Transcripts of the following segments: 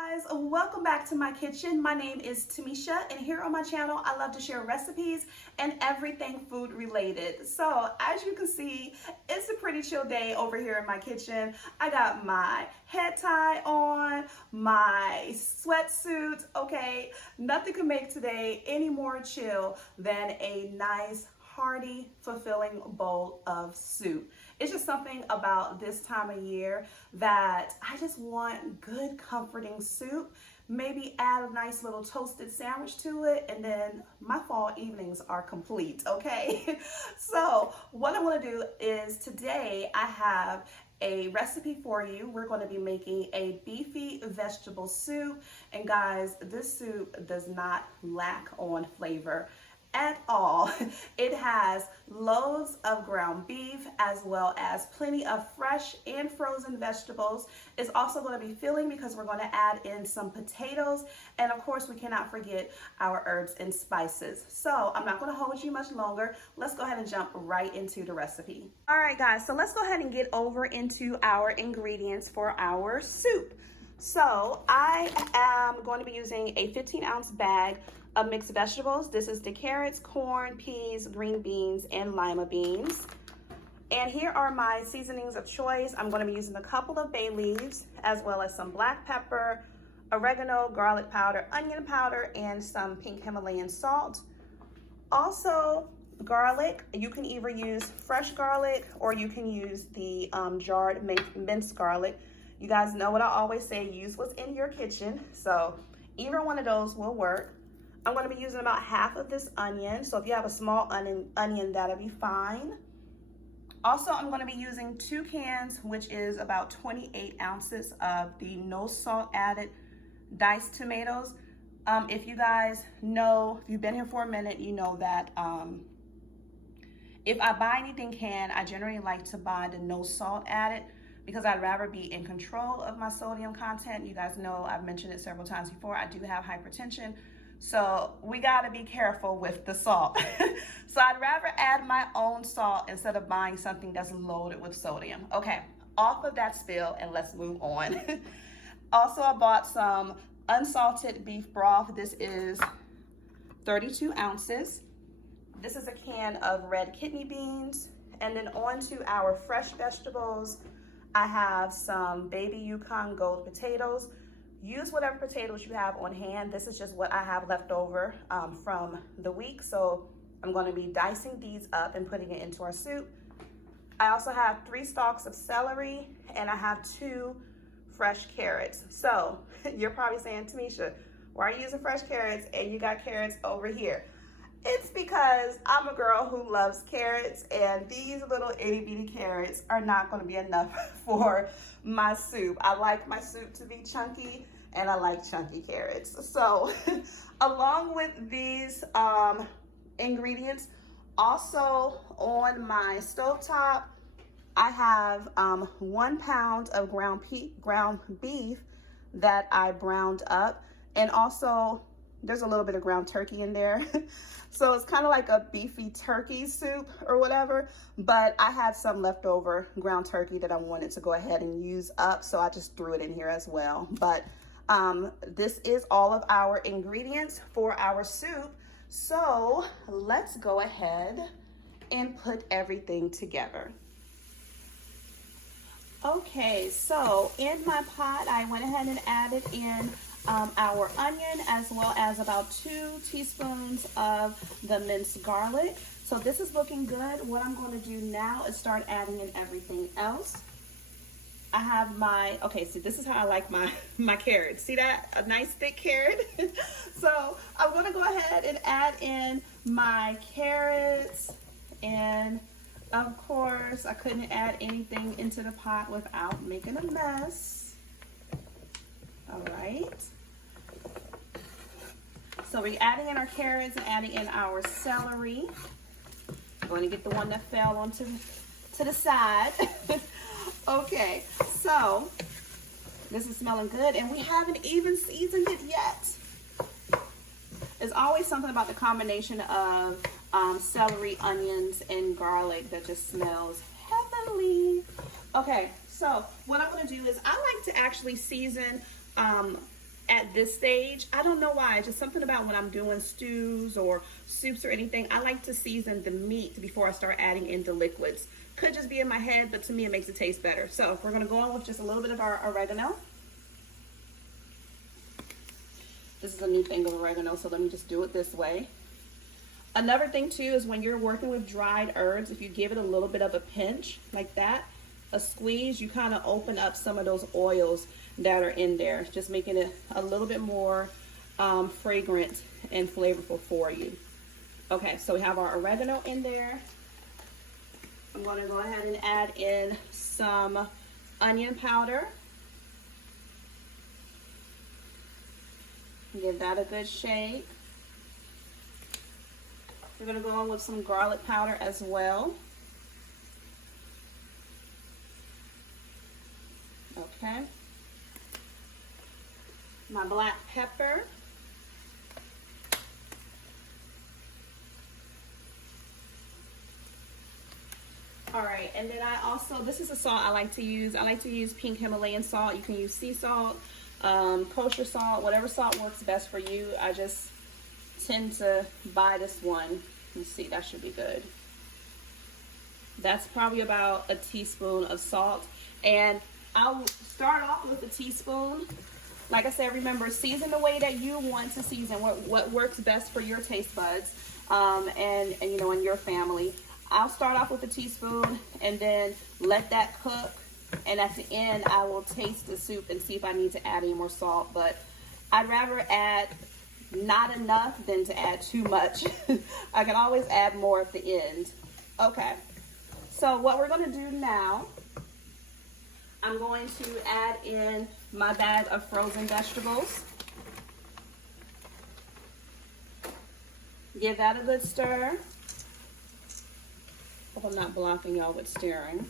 Guys, welcome back to my kitchen. My name is Tammicia, and here on my channel I love to share recipes and everything food related. So as you can see, it's a pretty chill day over here in my kitchen. I got my head tie on, my sweatsuit. Okay, nothing can make today any more chill than a nice hearty, fulfilling bowl of soup. It's just something about this time of year that I just want good, comforting soup. Maybe add a nice little toasted sandwich to it, and then my fall evenings are complete, okay? So what I want to do is today I have a recipe for you. We're going to be making a beefy vegetable soup, and guys, this soup does not lack on flavor at all. It has loads of ground beef as well as plenty of fresh and frozen vegetables. It's also going to be filling because we're going to add in some potatoes, and of course we cannot forget our herbs and spices. So I'm not going to hold you much longer. Let's go ahead and jump right into the recipe. All right guys, so let's go ahead and get over into our ingredients for our soup. So I am going to be using a 15-ounce bag of mixed vegetables. This is the carrots, corn, peas, green beans, and lima beans. And here are my seasonings of choice. I'm going to be using a couple of bay leaves, as well as some black pepper, oregano, garlic powder, onion powder, and some pink Himalayan salt. Also, garlic. You can either use fresh garlic or you can use the jarred minced garlic. You guys know what I always say, use what's in your kitchen. So either one of those will work. I'm going to be using about half of this onion. So if you have a small onion, that'll be fine. Also, I'm going to be using 2 cans, which is about 28 ounces of the no salt added diced tomatoes. If you guys know, if you've been here for a minute, you know that if I buy anything canned, I generally like to buy the no salt added because I'd rather be in control of my sodium content. You guys know I've mentioned it several times before. I do have hypertension. So we gotta be careful with the salt. So I'd rather add my own salt instead of buying something that's loaded with sodium. Okay, off of that spill and let's move on. Also, I bought some unsalted beef broth. This is 32 ounces. This is a can of red kidney beans. And then on to our fresh vegetables. I have some baby Yukon Gold potatoes. Use whatever potatoes you have on hand. This is just what I have left over from the week. So I'm going to be dicing these up and putting it into our soup. I also have 3 stalks of celery, and I have 2 fresh carrots. So you're probably saying, Tammicia, why are you using fresh carrots and you got carrots over here? It's because I'm a girl who loves carrots, and these little itty bitty carrots are not going to be enough for my soup. I like my soup to be chunky, and I like chunky carrots. So along with these ingredients, also on my stovetop, I have 1 pound of ground beef that I browned up, and also there's a little bit of ground turkey in there. So it's kind of like a beefy turkey soup or whatever, but I had some leftover ground turkey that I wanted to go ahead and use up, so I just threw it in here as well. But this is all of our ingredients for our soup. So let's go ahead and put everything together. Okay, so in my pot, I went ahead and added in our onion, as well as about 2 teaspoons of the minced garlic. So this is looking good. What I'm going to do now is start adding in everything else. I have my, okay, so this is how I like my carrots. See that? A nice thick carrot. So I'm going to go ahead and add in my carrots, and of course I couldn't add anything into the pot without making a mess. All right. So we're adding in our carrots and adding in our celery. I'm going to get the one that fell onto to the side. Okay, so this is smelling good, and we haven't even seasoned it yet. There's always something about the combination of celery, onions, and garlic that just smells heavenly. Okay, so what I'm going to do is I like to actually season at this stage. I don't know why, just something about when I'm doing stews or soups or anything, I like to season the meat before I start adding in the liquids. Could just be in my head, but to me it makes it taste better. So we're gonna go in with just a little bit of our oregano. This is a new thing of oregano, so let me just do it this way. Another thing too is when you're working with dried herbs, if you give it a little bit of a pinch like that, a squeeze, you kind of open up some of those oils that are in there, just making it a little bit more fragrant and flavorful for you. Okay, so we have our oregano in there. I'm going to go ahead and add in some onion powder. Give that a good shake. We're going to go in with some garlic powder as well. Okay. My black pepper. All right, and then I also, this is a salt I like to use. I like to use pink Himalayan salt. You can use sea salt, kosher salt, whatever salt works best for you. I just tend to buy this one. Let's see, that should be good. That's probably about a teaspoon of salt. And I'll start off with a teaspoon. Like I said, remember, season the way that you want to season, what works best for your taste buds, and you know, in your family. I'll start off with a teaspoon and then let that cook. And at the end, I will taste the soup and see if I need to add any more salt. But I'd rather add not enough than to add too much. I can always add more at the end. Okay, so what we're gonna do now, I'm going to add in my bag of frozen vegetables. Give that a good stir. Hope I'm not blocking y'all with stirring.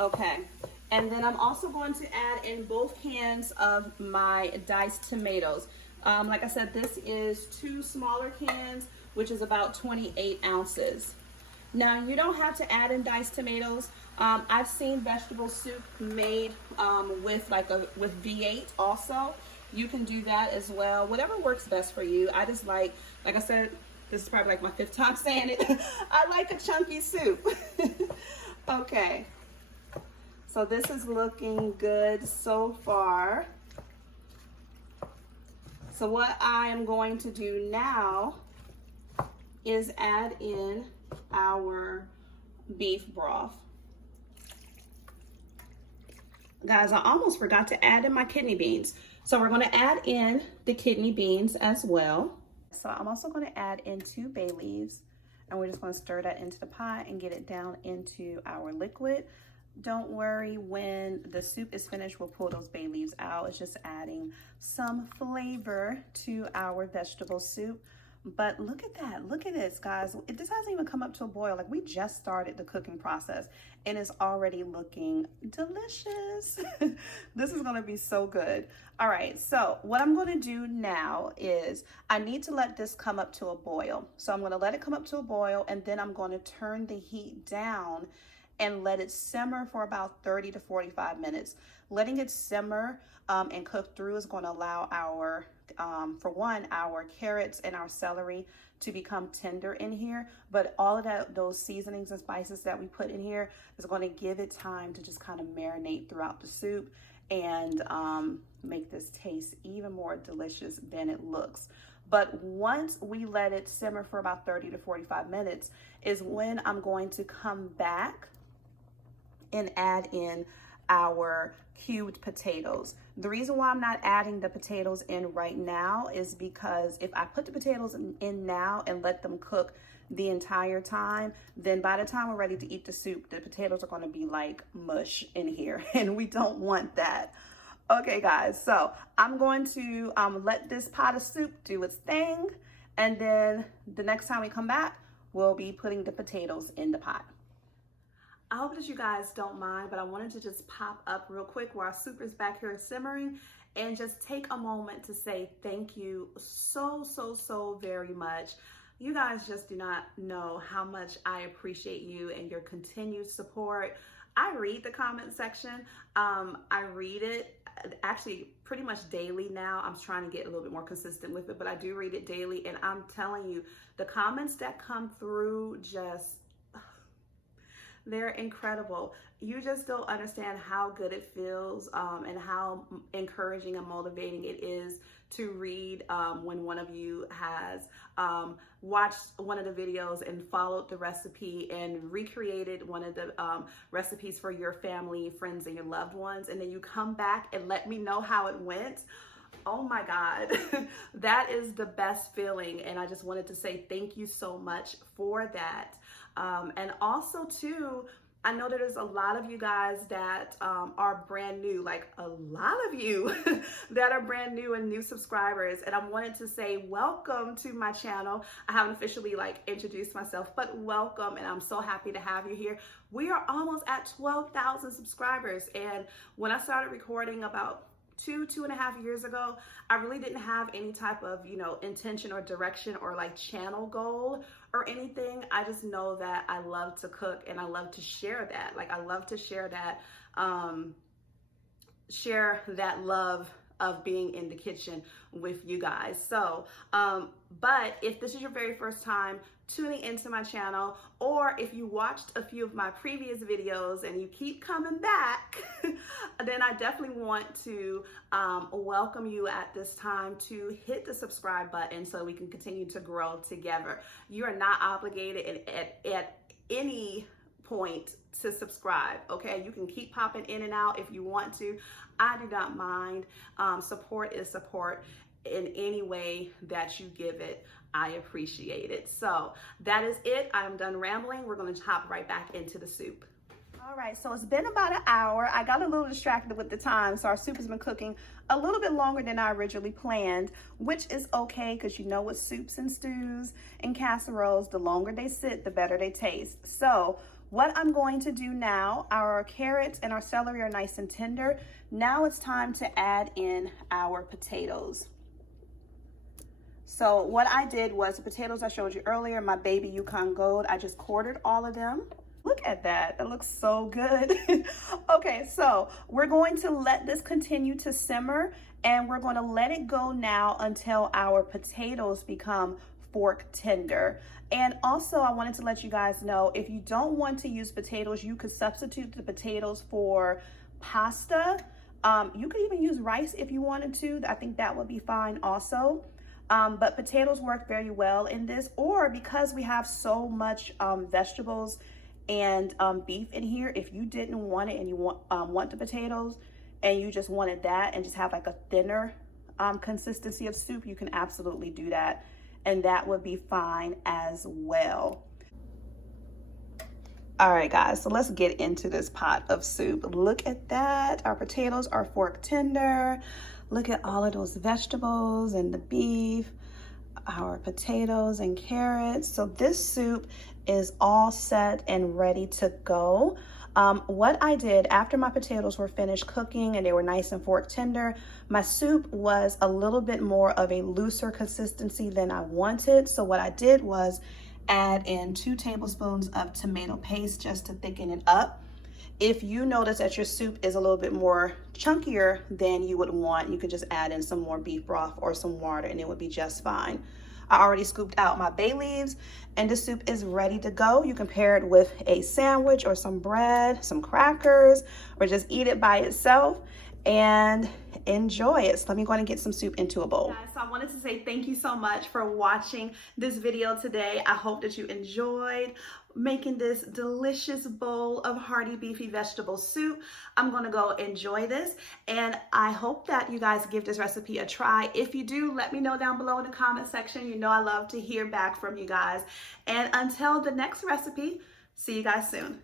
Okay, and then I'm also going to add in both cans of my diced tomatoes. Like I said, this is 2 smaller cans, which is about 28 ounces. Now, you don't have to add in diced tomatoes. I've seen vegetable soup made with V8 also. You can do that as well. Whatever works best for you. I just like I said, this is probably like my 5th time saying it. I like a chunky soup. Okay. So this is looking good so far. So what I am going to do now is add in our beef broth. Guys, I almost forgot to add in my kidney beans. So we're going to add in the kidney beans as well. So I'm also going to add in 2 bay leaves, and we're just going to stir that into the pot and get it down into our liquid. Don't worry, when the soup is finished, we'll pull those bay leaves out. It's just adding some flavor to our vegetable soup. But look at that, look at this, guys. This hasn't even come up to a boil. Like, we just started the cooking process and it's already looking delicious. This is gonna be so good. All right, so what I'm gonna do now is I need to let this come up to a boil. So I'm gonna let it come up to a boil, and then I'm gonna turn the heat down and let it simmer for about 30 to 45 minutes. Letting it simmer and cook through is going to allow our, for one, our carrots and our celery to become tender in here. But all of those seasonings and spices that we put in here is going to give it time to just kind of marinate throughout the soup and make this taste even more delicious than it looks. But once we let it simmer for about 30 to 45 minutes is when I'm going to come back and add in our cubed potatoes. The reason why I'm not adding the potatoes in right now is because if I put the potatoes in now and let them cook the entire time, then by the time we're ready to eat the soup, the potatoes are going to be like mush in here, and we don't want that. Okay, guys, so I'm going to let this pot of soup do its thing, and then the next time we come back, we'll be putting the potatoes in the pot. I hope that you guys don't mind, but I wanted to just pop up real quick while our soup is back here simmering and just take a moment to say thank you so very much. You guys just do not know how much I appreciate you and your continued support. I read the comment section. I read it actually pretty much daily now. I'm trying to get a little bit more consistent with it, but I do read it daily. And I'm telling you, the comments that come through just, they're incredible. You just don't understand how good it feels and how encouraging and motivating it is to read when one of you has watched one of the videos and followed the recipe and recreated one of the recipes for your family, friends, and your loved ones. And then you come back and let me know how it went. Oh my God, that is the best feeling. And I just wanted to say thank you so much for that. And also too, I know that there's a lot of you guys that are brand new, like a lot of you that are brand new and new subscribers. And I wanted to say welcome to my channel. I haven't officially introduced myself, but welcome. And I'm so happy to have you here. We are almost at 12,000 subscribers. And when I started recording about 2.5 years ago, I really didn't have any type of, intention or direction or channel goal or anything. I just know that I love to cook and I love to share that. I love to share that love of being in the kitchen with you guys. So, but if this is your very first time tuning into my channel, or if you watched a few of my previous videos and you keep coming back, then I definitely want to welcome you at this time to hit the subscribe button so we can continue to grow together. You are not obligated at any point to subscribe, okay? You can keep popping in and out if you want to. I do not mind. Support is support in any way that you give it. I appreciate it. So that is it. I'm done rambling. We're going to hop right back into the soup. All right, so it's been about an hour. I got a little distracted with the time, so our soup has been cooking a little bit longer than I originally planned, which is okay because with soups and stews and casseroles, the longer they sit, the better they taste. So what I'm going to do now, our carrots and our celery are nice and tender. Now it's time to add in our potatoes. So what I did was the potatoes I showed you earlier, my baby Yukon Gold, I just quartered all of them. Look at that, it looks so good. Okay, so we're going to let this continue to simmer and we're going to let it go now until our potatoes become fork tender. And also I wanted to let you guys know, if you don't want to use potatoes, you could substitute the potatoes for pasta. You could even use rice if you wanted to. I think that would be fine also. But potatoes work very well in this, or because we have so much vegetables and beef in here, if you didn't want it and you want the potatoes and you just wanted that and just have a thinner consistency of soup, you can absolutely do that. And that would be fine as well. All right, guys, so let's get into this pot of soup. Look at that. Our potatoes are fork tender. Look at all of those vegetables and the beef, our potatoes and carrots. So this soup is all set and ready to go. What I did after my potatoes were finished cooking and they were nice and fork tender, my soup was a little bit more of a looser consistency than I wanted. So what I did was add in 2 tablespoons of tomato paste just to thicken it up. If you notice that your soup is a little bit more chunkier than you would want, you could just add in some more beef broth or some water and it would be just fine. I already scooped out my bay leaves and the soup is ready to go. You can pair it with a sandwich or some bread, some crackers, or just eat it by itself and enjoy it. So let me go ahead and get some soup into a bowl. Guys, so I wanted to say thank you so much for watching this video today. I hope that you enjoyed making this delicious bowl of hearty beefy vegetable soup. I'm gonna go enjoy this and I hope that you guys give this recipe a try. If you do, let me know down below in the comment section. You know I love to hear back from you guys. And until the next recipe, see you guys soon.